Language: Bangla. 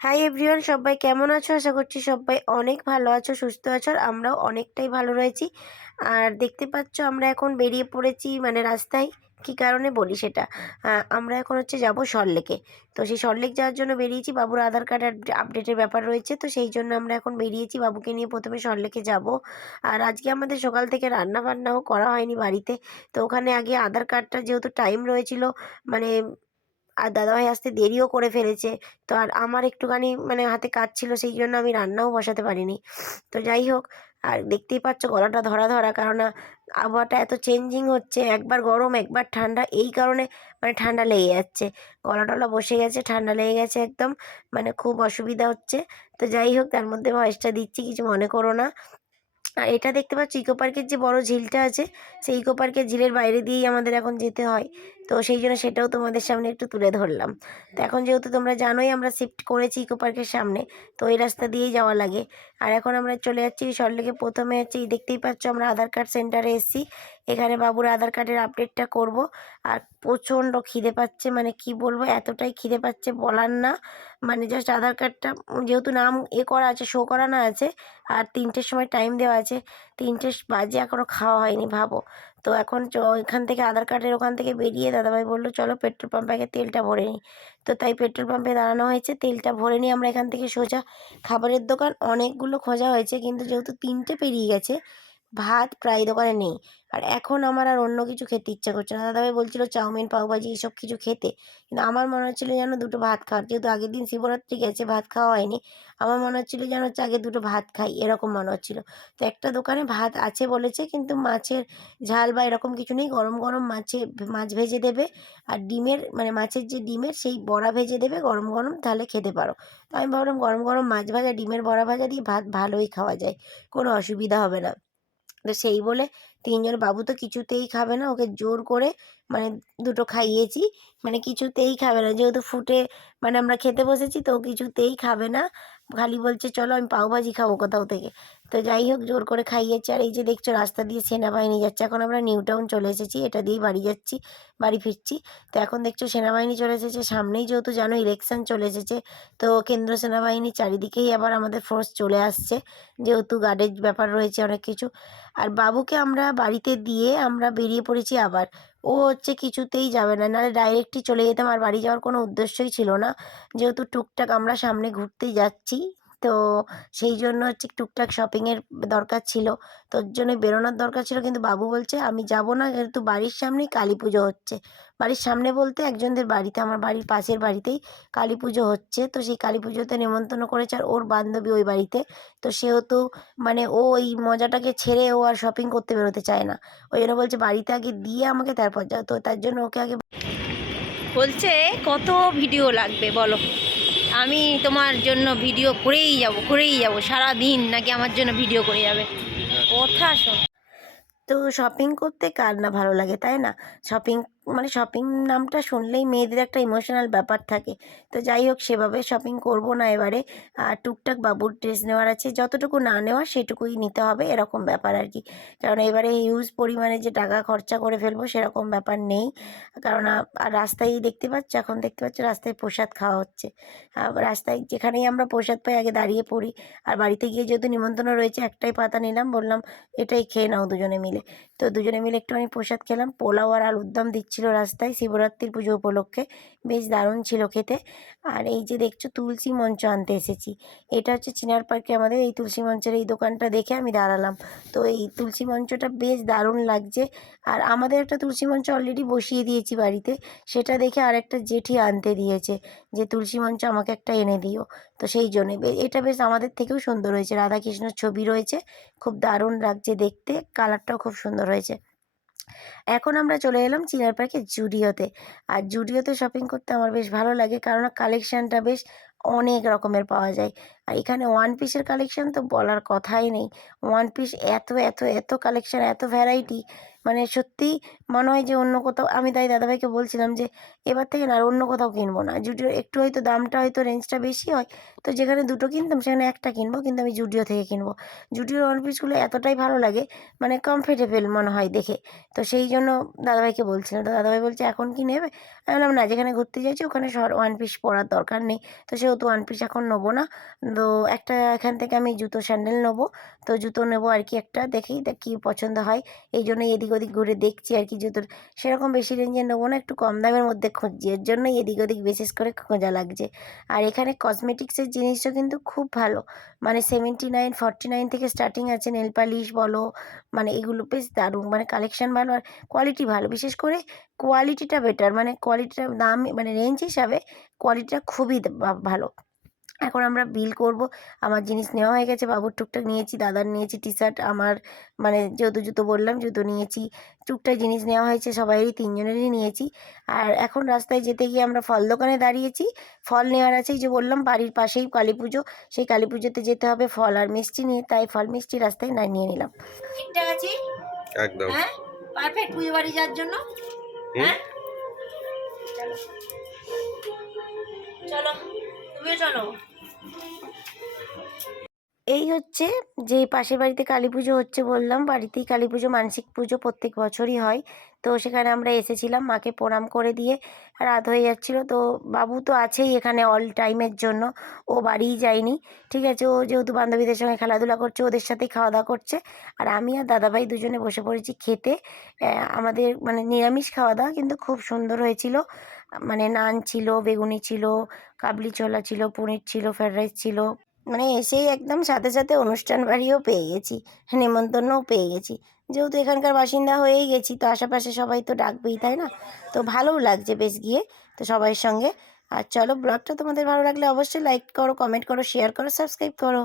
হাই এভরিওয়ান সবাই কেমন আছো? আশা করছি সবাই অনেক ভালো আছো, সুস্থ আছো, আর আমরাও অনেকটাই ভালো রয়েছি। আর দেখতে পাচ্ছ আমরা এখন বেরিয়ে পড়েছি মানে রাস্তায়। কী কারণে বলি সেটা? আমরা এখন হচ্ছে যাব সরলেকে তো সেই সরলেক যাওয়ার জন্য বেরিয়েছি, বাবুর আধার কার্ড আপডেটের ব্যাপার রয়েছে। তো সেই জন্য আমরা এখন বেরিয়েছি, বাবুকে নিয়ে প্রথমে সরলেকে যাব। আর আজকে আমাদের সকাল থেকে রান্না বান্নাও করা হয়নি বাড়িতে। তো ওখানে আগে আধার কার্ডটা যেহেতু টাইম রয়েছিল মানে আর দাদাভাই আসতে দেরিও করে ফেলেছে। তো আর আমার একটুখানি মানে হাতে কাজ ছিল, সেই জন্য আমি রান্নাও বসাতে পারিনি। তো যাই হোক, আর দেখতেই পাচ্ছ গলাটা ধরা ধরা কারণ আবহাওয়াটা এত চেঞ্জিং হচ্ছে, একবার গরম, একবার ঠান্ডা, এই কারণে মানে ঠান্ডা লেগে যাচ্ছে। গলা টলা বসে গেছে, ঠান্ডা লেগে গেছে একদম মানে খুব অসুবিধা হচ্ছে। তো যাই হোক, তার মধ্যে ভয়েসটা দিচ্ছি, কিছু মনে করো না। আর এটা দেখতে পাচ্ছ ইকো পার্কের যে বড় ঝিলটা আছে, সেই ইকো পার্কের ঝিলের বাইরে দিয়েই আমাদের এখন যেতে হয়। তো সেই জন্য সেটাও তোমাদের সামনে একটু তুলে ধরলাম। তো এখন যেহেতু তোমরা জানোই আমরা শিফট করেছি ইকো পার্কের সামনে, তো এই রাস্তা দিয়েই যাওয়া লাগে। আর এখন আমরা চলে যাচ্ছি সরলেগে প্রথমে হচ্ছে দেখতেই পাচ্ছ আমরা আধার কার্ড সেন্টারে এসেছি। এখানে বাবুর আধার কার্ডের আপডেটটা করব। আর প্রচণ্ড খিদে পাচ্ছে মানে কি বলব, এতটাই খিদে পাচ্ছে বলার না। মানে জাস্ট আধার কার্ডটা যেহেতু নাম এ করা আছে শো করানো আছে, আর তিনটের সময় টাইম দেওয়া আছে তিনটে বাজে এখনও খাওয়া হয়নি, ভাবো। তো এখন এখান থেকে আধার কার্ডের ওখান থেকে বেরিয়ে দাদাভাই বলল, চলো পেট্রোল পাম্পে আগে তেলটা ভরে নিই। তো তাই পেট্রোল পাম্পে দাঁড়ানো হয়েছে, তেলটা ভরে নিই আমরা এখান থেকে সোজা খাবারের দোকান, অনেকগুলো খোঁজা হয়েছে, কিন্তু যেহেতু তিনটে পেরিয়ে গেছে ভাত প্রায় দোকানে নেই। আর এখন আমার আর অন্য কিছু খেতে ইচ্ছা করছে না। দাদাভাই বলছিল, চাউমিন, পাওভাজি এইসব কিছু খেতে। কিন্তু আমার মনে হচ্ছিল যেন দুটো ভাত খাওয়ার। যেহেতু আগের দিন শিবরাত্রি গেছে, ভাত খাওয়া হয়নি, আমার মনে হচ্ছিল যেন হচ্ছে আগে দুটো ভাত খাই, এরকম মনে হচ্ছিল। তো একটা দোকানে ভাত আছে বলেছে, কিন্তু মাছের ঝাল বা এরকম কিছু নেই। গরম গরম মাছে মাছ ভেজে দেবে। আর ডিমের মানে মাছের যে ডিমের, সেই বড়া ভেজে দেবে। গরম গরম তাহলে খেতে পারো। তো আমি ভাবলাম গরম গরম মাছ ভাজা, ডিমের বড়া ভাজা দিয়ে ভাত ভালোই খাওয়া যায়। কোনো অসুবিধা হবে না। তো সেই বলে তিনজন বাবু তো কিছুতেই খাবে না, ওকে জোর করে মানে দুটো খাইয়েছি মানে কিছুতেই খাবে না। যেহেতু ফুটে মানে আমরা খেতে বসেছি তো কিছুতেই খাবে না, খালি বলছে, চলো আমি পাওভাজি খাব কোথাও থেকে। তো যাই হোক, জোর করে খাইয়েছি। আর এই যে দেখছ, রাস্তা দিয়ে সেনাবাহিনী যাচ্ছে। এখন আমরা নিউ টাউন চলে এসেছি, এটা দিয়েই বাড়ি যাচ্ছি, বাড়ি ফিরছি। তো এখন দেখছ, সেনাবাহিনী চলে এসেছে। সামনেই যেহেতু জানো ইলেকশন চলে এসেছে, তো কেন্দ্র সেনাবাহিনী চারিদিকেই আবার আমাদের ফোর্স চলে আসছে। যেহেতু গার্ডের ব্যাপার রয়েছে অনেক কিছু। আর বাবুকে আমরা বাড়িতে দিয়ে আমরা বেরিয়ে পড়েছি আবার। ও হচ্ছে কিছুতেই যাবে না, নাহলে ডাইরেক্টই চলে যেতাম আর বাড়ি যাওয়ার কোনো উদ্দেশ্যই ছিল না। যেহেতু টুকটাক আমরা সামনে ঘুরতে যাচ্ছি তো সেই জন্য হচ্ছে টুকটাক শপিংয়ের দরকার ছিল। তোর জন্য বেরোনোর দরকার ছিল কিন্তু বাবু বলছে, আমি যাব না যেহেতু বাড়ির সামনেই কালী পুজো হচ্ছে। বাড়ির সামনে বলতে একজনদের বাড়িতে, আমার বাড়ির পাশের বাড়িতেই কালী পুজো হচ্ছে। তো সেই কালী পুজোতে নেমন্তন্ন করেছে আর ওর বান্ধবী ওই বাড়িতে। তো সেহেতু মানে ও ওই মজাটাকে ছেড়ে ও আর শপিং করতে বেরোতে চায় না। ওই জন্য বলছে, বাড়িতে আগে দিয়ে আমাকে তারপর যাও। তো তার জন্য ওকে আগে বলছে, কত ভিডিও লাগবে বলো? আমি তোমার জন্য ভিডিও করেই যাব করেই যাব। সারা দিন নাকি আমার জন্য ভিডিও করে যাবে? কথা শোন। তো শপিং করতে কার না ভালো লাগে তাই না? শপিং মানে শপিং নামটা শুনলেই মেয়েদের একটা ইমোশনাল ব্যাপার থাকে। তো যাই হোক, সেভাবে শপিং করব না এবারে। আর টুকটাক বাবুর ড্রেস নেওয়ার আছে, যতটুকু না নেওয়া সেটুকুই নিতে হবে, এরকম ব্যাপার আর কি। কারণ এবারে হিউজ পরিমাণে যে টাকা খরচা করে ফেলব, সেরকম ব্যাপার নেই। কারণ আর রাস্তায় দেখতে পাচ্ছ, এখন দেখতে পাচ্ছ রাস্তায় প্রসাদ খাওয়া হচ্ছে। রাস্তায় যেখানেই আমরা প্রসাদ পাই, আগে দাঁড়িয়ে পড়ি। আর বাড়িতে গিয়ে যেহেতু নিমন্ত্রণ রয়েছে, একটাই পাতা নিলাম, বললাম এটাই খেয়ে নাও দুজনে মিলে। তো দুজনে মিলে একটুখানি প্রসাদ খেলাম, পোলাও আর আলুর দম দিচ্ছিল রাস্তায়। শিবরাত্রির পুজো উপলক্ষে বেশ দারুণ ছিল খেতে। আর এই যে দেখছ, তুলসী মঞ্চ আনতে এসেছি। এটা হচ্ছে চিনার পার্কে আমাদের এই তুলসী মঞ্চের এই দোকানটা দেখে আমি দাঁড়ালাম। তো এই তুলসী মঞ্চটা বেশ দারুণ লাগছে। আর আমাদের একটা তুলসী মঞ্চ অলরেডি বসিয়ে দিয়েছি বাড়িতে। সেটা দেখে আর একটা জেঠি আনতে দিয়েছে যে, তুলসী মঞ্চ আমাকে একটা এনে দিও। তো সেই জন্যে এটা বেশ আমাদের থেকেও সুন্দর হয়েছে। রাধাকৃষ্ণর ছবি রয়েছে। খুব দারুণ লাগছে দেখতে। কালারটাও খুব সুন্দর হয়েছে। এখন আমরা চলে এলাম চিনার পার্কে জুডিওতে। আর জুডিওতে শপিং করতে আমার বেশ ভালো লাগে কারণ কালেকশানটা বেশ অনেক রকমের পাওয়া যায়। আর এখানে ওয়ান পিসের কালেকশান তো বলার কথাই নেই। ওয়ান পিস এত এত এত কালেকশান এত ভ্যারাইটি মানে সত্যিই মনে হয় যে অন্য কোথাও, আমি তাই দাদাভাইকে বলছিলাম যে এবার থেকে না আর অন্য কোথাও কিনবো না। জুডিও একটু হয়তো দামটা হয়তো রেঞ্জটা বেশি হয়, তো যেখানে দুটো কিনতাম সেখানে একটা কিনবো, কিন্তু আমি জুডিও থেকে কিনবো। জুডিওর ওয়ান পিসগুলো এতটাই ভালো লাগে মানে কমফর্টেবল মনে হয় দেখে। তো সেই জন্য দাদাভাইকে বলছিলাম, তো দাদাভাই বলছে, এখন কি নেবে? আমি বললাম, না, যেখানে ঘুরতে যাচ্ছি ওখানে ওয়ান পিস পরার দরকার নেই। তো সেহেতু ওয়ান পিস এখন নেব না, তো একটা এখান থেকে আমি জুতো স্যান্ডেল নেব, তো জুতো নেব আর কি একটা, দেখ কী পছন্দ হয়। এই জন্য এদিক ওদিক ঘুরে দেখছি আর কি জুতোর। সেরকম বেশি রেঞ্জের নেব না, একটু কম দামের মধ্যে খুঁজছি। এর জন্যই এদিক ওদিক বিশেষ করে খোঁজা লাগছে। আর এখানে কসমেটিক্সের জিনিসও কিন্তু খুব ভালো। মানে সেভেন্টি নাইন ফর্টি নাইন থেকে স্টার্টিং আছে নেল পালিশ বলো মানে এগুলো বেশ দারুণ। মানে কালেকশন ভালো আর কোয়ালিটি ভালো। বিশেষ করে কোয়ালিটিটা বেটার মানে কোয়ালিটিটা দাম মানে রেঞ্জ হিসাবে কোয়ালিটিটা খুবই ভালো। এখন আমরা বিল করব। আমার জিনিস নেওয়া হয়ে গেছে বাবুর টুকটাক নিয়েছি দাদার নিয়েছি টি শার্ট আমার মানে যেহেতু জুতো বললাম জুতো নিয়েছি টুকটাক জিনিস নেওয়া হয়েছে সবাইয়েরই তিনজনেরই নিয়েছি। আর এখন রাস্তায় যেতে গিয়ে আমরা ফল দোকানে দাঁড়িয়েছি। ফল নেওয়ার আছে যে বললাম বাড়ির পাশেই কালী পুজো। সেই কালী পুজোতে যেতে হবে ফল আর মিষ্টি নিয়ে তাই ফল মিষ্টি রাস্তায় না নিয়ে নিলাম। ঠিকঠাক আছি? একদম। হ্যাঁ? পারফেক্ট পুজো বাড়ি যাওয়ার জন্য? হ্যাঁ? চলো। এই হচ্ছে যে পাশের বাড়িতে কালী পুজো হচ্ছে বললাম, বাড়িতেই কালী পুজো, মানসিক পুজো প্রত্যেক বছরই হয়। তো সেখানে আমরা এসেছিলাম, মাকে প্রণাম করে দিয়ে রাত হয়ে যাচ্ছিল। তো বাবু তো আছেই এখানে অল টাইমের জন্য, ও বাড়িই যায়নি। ঠিক আছে, ও যেহেতু বান্ধবীদের সঙ্গে খেলাধুলা করছে, ওদের সাথেই খাওয়া দাওয়া করছে। আর আমি আর দাদাভাই দুজনে বসে পড়েছি খেতে। আমাদের মানে নিরামিষ খাওয়া দাওয়া, কিন্তু খুব সুন্দর হয়েছিল। মানে নান ছিল, বেগুনি ছিল, কাবলি ছোলা ছিল, পনির ছিল ফ্রায়েড রাইস ছিল। মানে এসেই একদম সাথে সাথে অনুষ্ঠান বাড়িও পেয়ে গেছি নেমন্তন্নও পেয়ে গেছি যেহেতু এখানকার বাসিন্দা হয়েই গেছি, তো আশেপাশে সবাই তো ডাকবেই, তাই না? তো ভালোও লাগছে বেশ গিয়ে, তো সবাইয়ের সঙ্গে। আর চলো, ব্লগটা তোমাদের ভালো লাগলে অবশ্যই লাইক করো কমেন্ট করো শেয়ার করো সাবস্ক্রাইব করো।